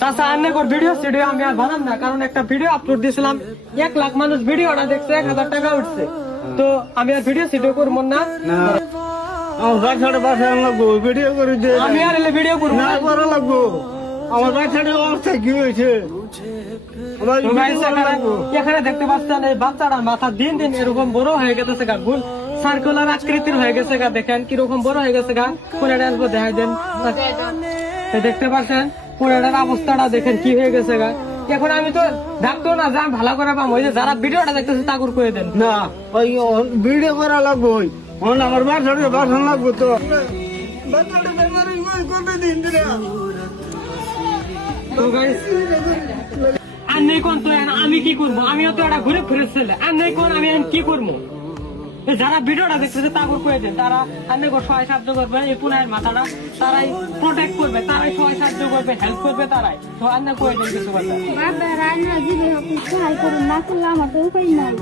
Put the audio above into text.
চাচা আন্নে কর ভিডিও স্টুডিও আমি আর বানাম না, কারণ একটা ভিডিও আপলোড দিয়েছিলাম 1 লাখ মানুষ ভিডিওটা দেখছে, 1000 টাকা উঠছে, তো আমি আর ভিডিও স্টুডিও করবো না। আমার বাচ্চাটা বাসায় লাগবো ভিডিও করে দিয়ে আমি আর এলে ভিডিও করবো না না। করা লাগবো। আমার বাচ্চাটার অবস্থা কি হয়েছে আমার তো guys, video করা লাগবো। এখানে দেখতে পাচ্ছেন এই বাচ্চাটা মাথা দিন দিন এরকম বড় হয়ে গেছে গা, গোল সার্কুলার আকৃতির হয়ে গেছে গা, দেখেন কিরকম বড় হয়ে গেছে গা। পুরাটা আসবো দেখাই দেন, এই দেখতে পাচ্ছেন পুরাটার অবস্থাটা দেখেন কি হয়ে গেছে গা। এখন আমি তো ডাকতো না যে আমি ভালো করে পাবো, ওই যে যারা ভিডিওটা দেখতেছে তাকুর করে দেন। না ওই ভিডিও করা লাগবো আমার বাচ্চাটা বাসন লাগবো তো বাচ্চাটা বেমারি করতে দিন দিরা তো guys, আর নেই কোন তো আমি কি করবো, আমিও তো একটা ঘুরে ফিরে ছেলে, আর নেই কোন আমি এখন কি করবো। যারা ভিডিওটা দেখতেছে তাকুর করে দেন, তারা আন্নে সহায় সাহায্য করবে, এই পুনায়ের মাথাটা তারাই প্রোটেক্ট করবে, তারাই সহায় সাহায্য করবে, হেল্প করবে তারাই, তো আন্নে করে দেন কিছু কথা। বাবা রান্না দিলে সহায় করুন, না করলে আমার তো উপায় নাই।